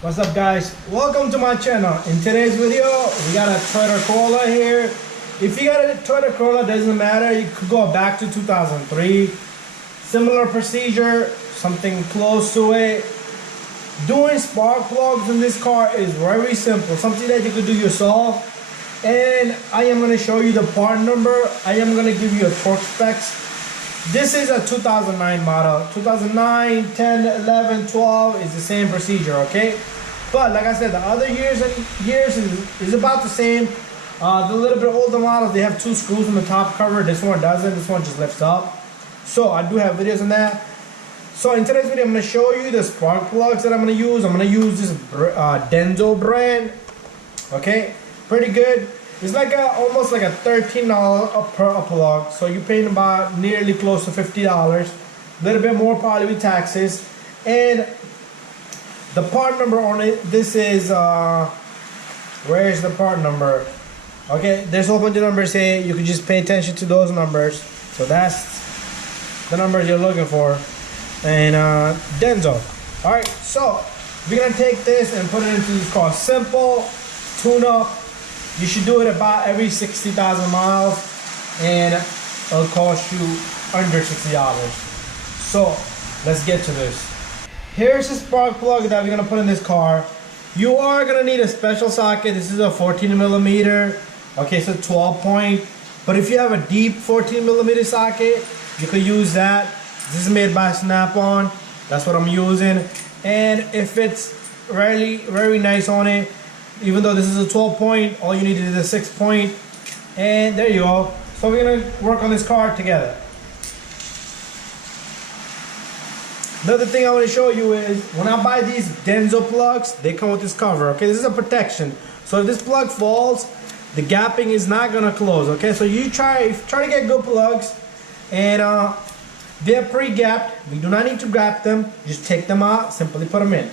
What's up, guys? Welcome to my channel. In today's video we got a Toyota Corolla here. If you got a Toyota Corolla, doesn't matter, you could go back to 2003. Similar procedure, something close to it. Doing spark plugs in this car is very simple, something that you could do yourself. And I am going to show you the part number. I am going to give you a torque specs. This is a 2009 model. 2009, 10, 11, 12 is the same procedure, okay? But like I said, the other years is about the same. The little bit older models, they have two screws on the top cover. This one doesn't. This one just lifts up. So I do have videos on that. So in today's video, I'm going to show you the spark plugs that I'm going to use. I'm going to use this Denso brand. Okay, pretty good. It's like almost like a $13 per plug. So you're paying about nearly close to $50. A little bit more probably with taxes. And the part number on it, this is, where is the part number? Okay, there's a whole bunch of numbers here. You can just pay attention to those numbers. So that's the numbers you're looking for. And Denso. Alright, so we're going to take this and put it into this car. Simple tune up. You should do it about every 60,000 miles, and it'll cost you under $60. So let's get to this. Here's the spark plug that we're gonna put in this car. You are gonna need a special socket. This is a 14 millimeter. Okay, so 12 point. But if you have a deep 14 millimeter socket, you could use that. This is made by Snap-on. That's what I'm using. And it fits very nice on it. Even though this is a 12 point, all you need is a 6 point. And there you go. So we're gonna work on this car together. Another thing I want to show you is, when I buy these Denso plugs, they come with this cover, okay? This is a protection. So if this plug falls, the gapping is not gonna close, okay? So you try to get good plugs, and they're pre-gapped. We do not need to gap them. Just take them out, simply put them in.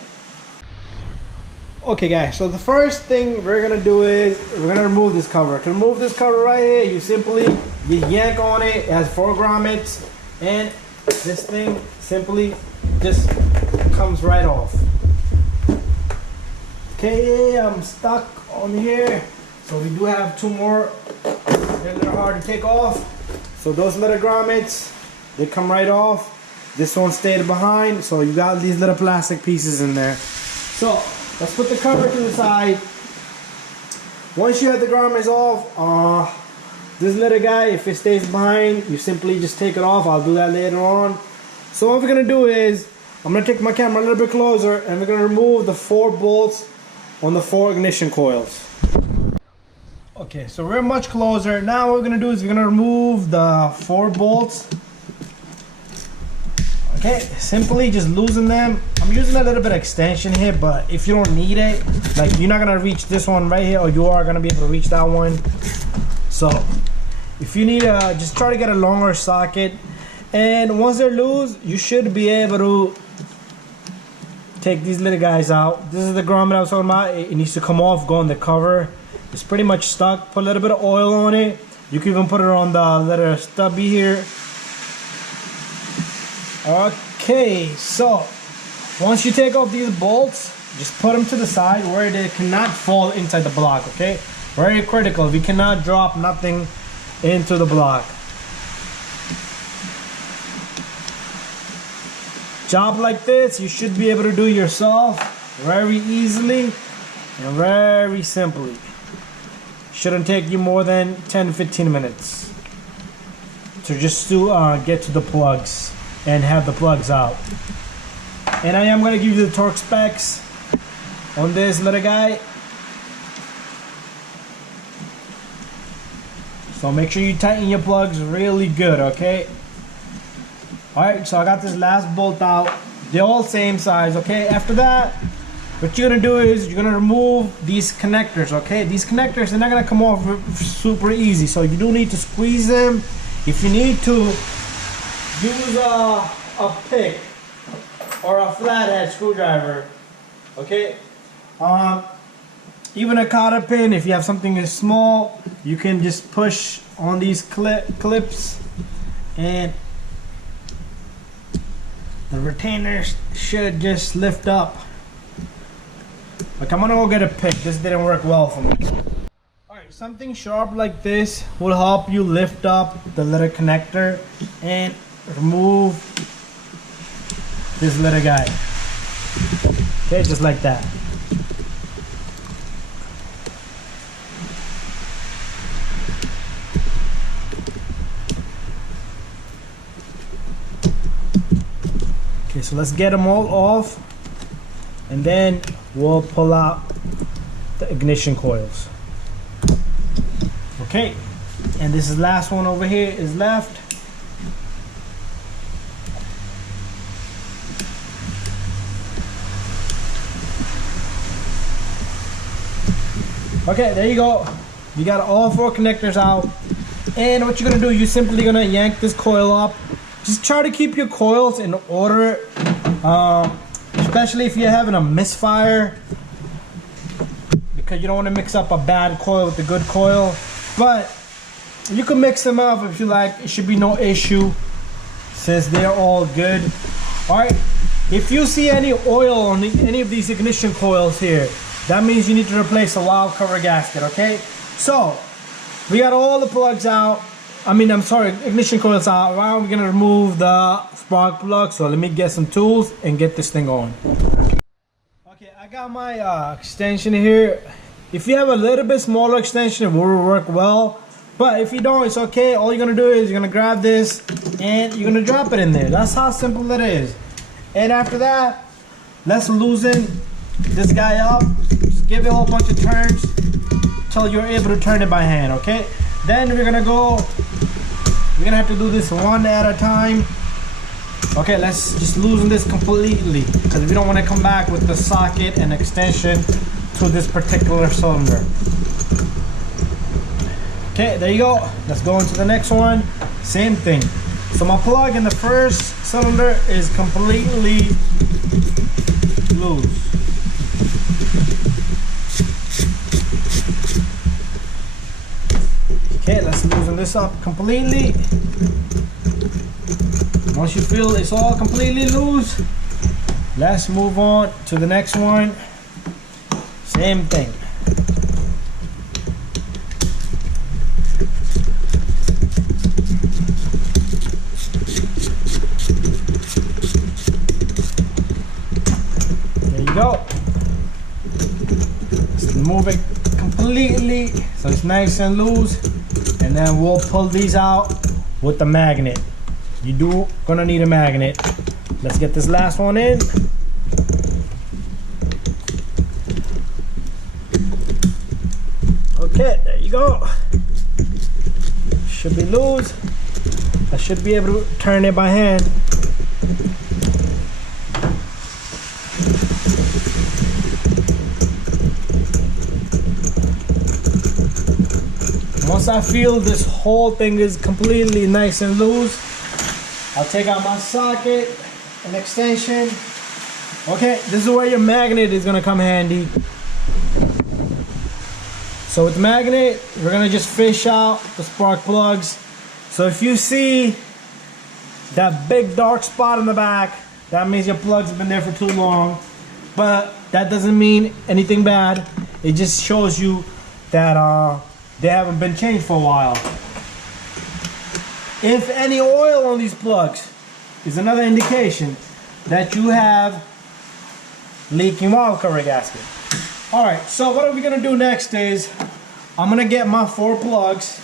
Okay guys, so the first thing we're gonna do is we're gonna remove this cover. To remove this cover right here, you yank on it. It has 4 grommets, and this thing simply just comes right off. Okay, I'm stuck on here. So we do have 2 more. They're a little hard to take off. So those little grommets, they come right off. This one stayed behind, so you got these little plastic pieces in there. So let's put the cover to the side. Once you have the grommets off, this little guy, if it stays behind, you simply just take it off. I'll do that later on. So what we're gonna do is, I'm gonna take my camera a little bit closer, and we're gonna remove the 4 bolts on the 4 ignition coils. Okay, so we're much closer. Now what we're gonna do is we're gonna remove the 4 bolts. Okay, simply just loosen them. I'm using a little bit of extension here, but if you don't need it, like you're not gonna reach this one right here, or you are gonna be able to reach that one. So if you need just try to get a longer socket, and once they're loose, you should be able to take these little guys out. This is the grommet I was talking about. It needs to come off, go on the cover. It's pretty much stuck. Put a little bit of oil on it. You can even put it on the little stubby here. Okay, so once you take off these bolts, just put them to the side where they cannot fall inside the block, okay? Very critical. We cannot drop nothing into the block. Job like this, you should be able to do yourself very easily and very simply. Shouldn't take you more than 10-15 minutes to just get to the plugs and have the plugs out. And I am going to give you the torque specs on this little guy. So make sure you tighten your plugs really good, okay? Alright, so I got this last bolt out. They're all same size, okay? After that, what you're gonna do is you're gonna remove these connectors, okay? These connectors, they're not gonna come off super easy, so you do need to squeeze them. If you need to, use a pick or a flathead screwdriver, okay? Even a cotter pin, if you have something as small, you can just push on these clips, and the retainers should just lift up Okay, I'm gonna go get a pick. This didn't work well for me. Alright, something sharp like this will help you lift up the little connector and remove this little guy. Okay, just like that. Okay, so let's get them all off, and then we'll pull out the ignition coils. Okay, and this is the last one over here is left. Okay, there you go. You got all 4 connectors out. And what you're gonna do, you're simply gonna yank this coil up. Just try to keep your coils in order, especially if you're having a misfire, because you don't want to mix up a bad coil with a good coil. But you can mix them up if you like. It should be no issue since they're all good. All right, if you see any oil on any of these ignition coils here, that means you need to replace a valve cover gasket. Okay, so we got all the plugs out. Ignition coils out. Now we're gonna remove the spark plug. So let me get some tools and get this thing going. Okay, I got my extension here. If you have a little bit smaller extension, it will work well. But if you don't, it's okay. All you're gonna do is you're gonna grab this and you're gonna drop it in there. That's how simple it is. And after that, let's loosen this guy up. Just give it a whole bunch of turns until you're able to turn it by hand, okay? Then we're gonna have to do this one at a time. Okay, let's just loosen this completely, because we don't want to come back with the socket and extension to this particular cylinder. Okay, there you go. Let's go into the next one. Same thing. So my plug in the first cylinder is completely loose. Okay, let's loosen this up completely. Once you feel it's all completely loose, let's move on to the next one. Same thing. There you go. Let's move it completely so it's nice and loose, and then we'll pull these out with the magnet. You gonna need a magnet. Let's get this last one in. Okay, there you go. Should be loose. I should be able to turn it by hand. Once I feel this whole thing is completely nice and loose, I'll take out my socket and extension. Okay, this is where your magnet is gonna come handy. So with the magnet, we're gonna just fish out the spark plugs. So if you see that big dark spot in the back, that means your plugs have been there for too long. But that doesn't mean anything bad. It just shows you that they haven't been changed for a while. If any oil on these plugs is another indication that you have leaking valve cover gasket. Alright, so what are we gonna do next is I'm gonna get my 4 plugs.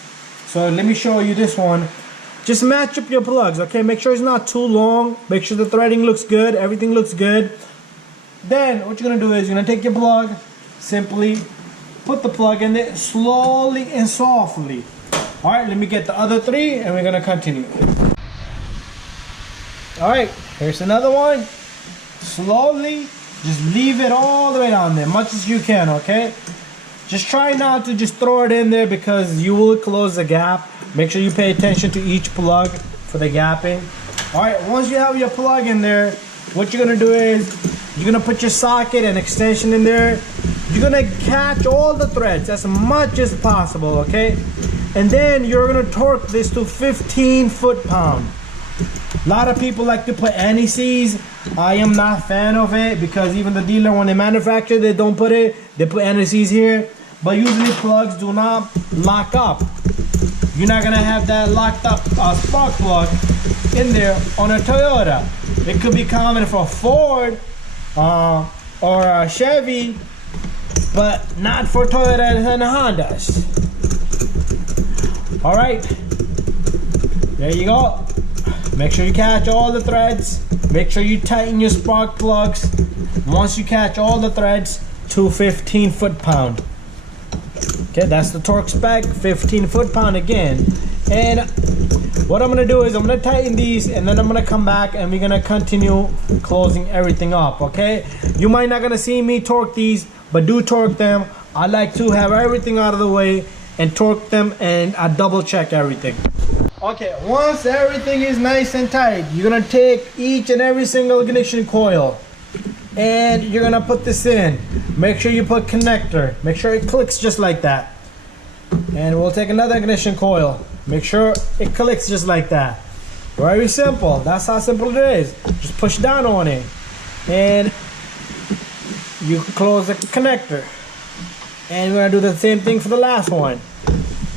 So let me show you this one. Just match up your plugs, okay? Make sure it's not too long. Make sure the threading looks good, everything looks good. Then what you're gonna do is you're gonna take your plug, simply put the plug in there slowly and softly. Alright, let me get the other 3 and we're gonna continue. Alright, here's another one. Slowly, just leave it all the way down there, much as you can, okay? Just try not to just throw it in there because you will close the gap. Make sure you pay attention to each plug for the gapping. Alright, once you have your plug in there, what you're gonna do is you're gonna put your socket and extension in there. You're gonna catch all the threads as much as possible, okay? And then you're gonna torque this to 15 foot-pound. A lot of people like to put anti-seize. I am not a fan of it because even the dealer, when they manufacture, they don't put it. They put anti-seize here. But usually plugs do not lock up. You're not gonna have that locked up spark plug in there on a Toyota. It could be common for a Ford or a Chevy, but not for Toyota and Hondas. All right, there you go. Make sure you catch all the threads. Make sure you tighten your spark plugs. Once you catch all the threads to 15 foot-pound. Okay, that's the torque spec, 15 foot-pound again. And what I'm gonna do is I'm gonna tighten these, and then I'm gonna come back and we're gonna continue closing everything up, okay? You might not gonna see me torque these, but do torque them. I like to have everything out of the way and torque them, and I double check everything. Okay, once everything is nice and tight, you're gonna take each and every single ignition coil and you're gonna put this in. Make sure you put connector. Make sure it clicks just like that. And we'll take another ignition coil. Make sure it clicks just like that. Very simple. That's how simple it is. Just push down on it and you close the connector. And we're gonna do the same thing for the last one.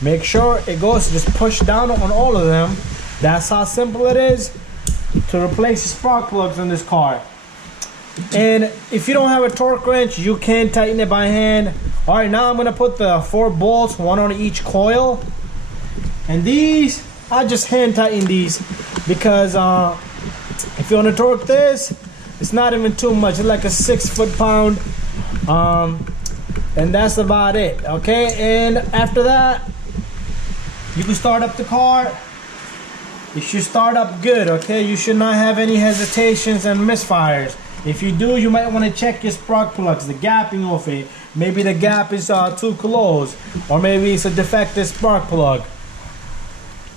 Make sure it goes, just push down on all of them. That's how simple it is to replace the spark plugs in this car. And if you don't have a torque wrench, you can tighten it by hand. All right, now I'm gonna put the 4 bolts, one on each coil. And these, I just hand tighten these because if you want to torque this, it's not even too much. It's like a 6 foot-pound. And that's about it, okay? And after that, you can start up the car. It should start up good, okay? You should not have any hesitations and misfires. If you do, you might want to check your spark plugs, the gapping of it. Maybe the gap is too close, or maybe it's a defective spark plug.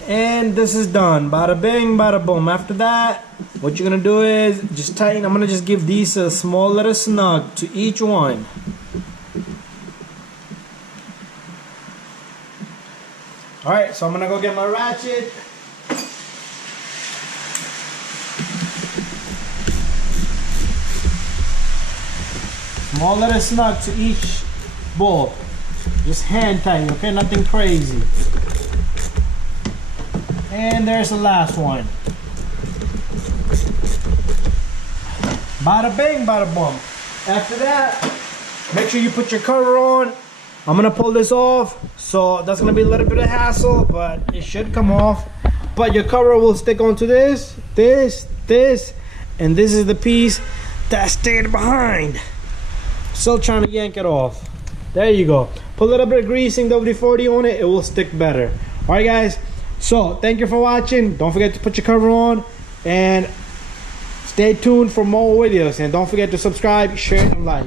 And this is done. Bada bing, bada boom. After that, what you're gonna do is just tighten. I'm gonna just give these a small little snug to each one. All right, so I'm gonna go get my ratchet. Small little snug to each bolt. Just hand tight, okay? Nothing crazy. And there's the last one. Bada bing, bada boom. After that, make sure you put your cover on. I'm gonna pull this off, so that's gonna be a little bit of hassle, but it should come off. But your cover will stick onto this, and this is the piece that's staying behind. Still trying to yank it off. There you go. Put a little bit of greasing WD-40 on it, it will stick better. All right, guys. So thank you for watching. Don't forget to put your cover on and stay tuned for more videos. And don't forget to subscribe, share, and like.